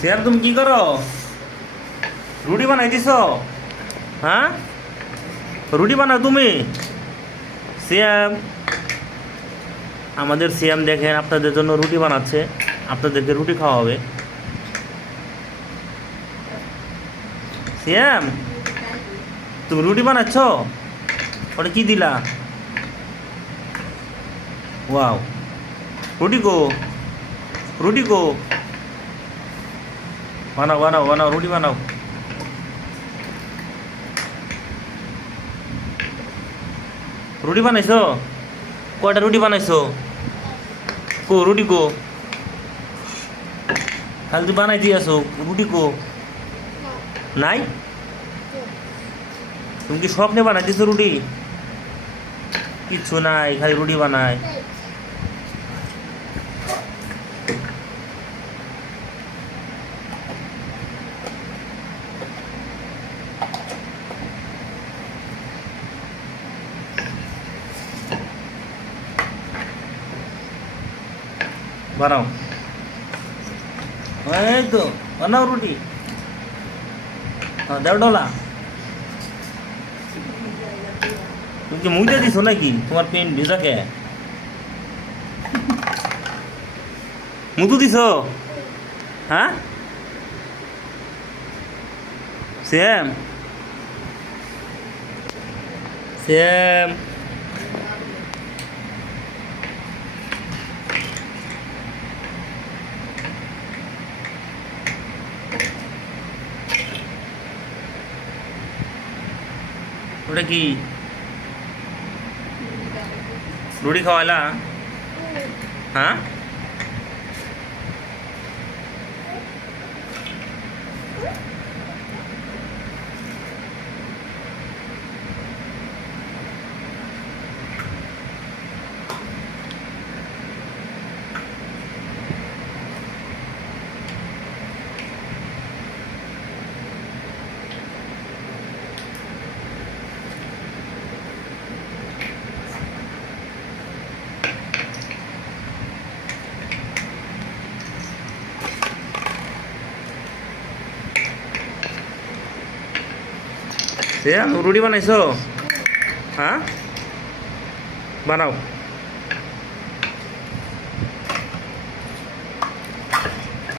শ্যাম তুমি কি করো? রুটি বানাই দিছ? হ্যাঁ, রুটি বানাও তুমি? শ্যাম, আমাদের শ্যাম দেখেন আপনাদের জন্য রুটি বানাচ্ছে, আপনাদেরকে রুটি খাওয়া হবে। শ্যাম, তুমি রুটি বানাচ্ছ? ওটা কি দিলা? ওয়াও, রুটি গো, রুটি গো, বানাও বানাও বানাও, রুটি বানাও। রুটি বানাইছো? কয়টা রুটি বানাইছো? কো রুটি কো? খালি তুই বানাই দিয়ে আসো, রুটি কো? নাই? তুমি কি স্বপ্নে বানাই দিছো রুটি? কিচ্ছু নাই, খালি রুটি বানায়। বানাও, এই তো বানাও রুটি। হ্যাঁ, দেড় ডলা। তুমি কি মুখ দিয়ে দিছো নাকি? তোমার পেন ভিজা কে? মুতু দিছো? হ্যাঁ শ্যাম, শ্যাম, ওটা কি? রুটি খাওয়াইলা? হ্যাঁ, শ্যাম রুটি বানাইছো? হ্যাঁ, বানাও।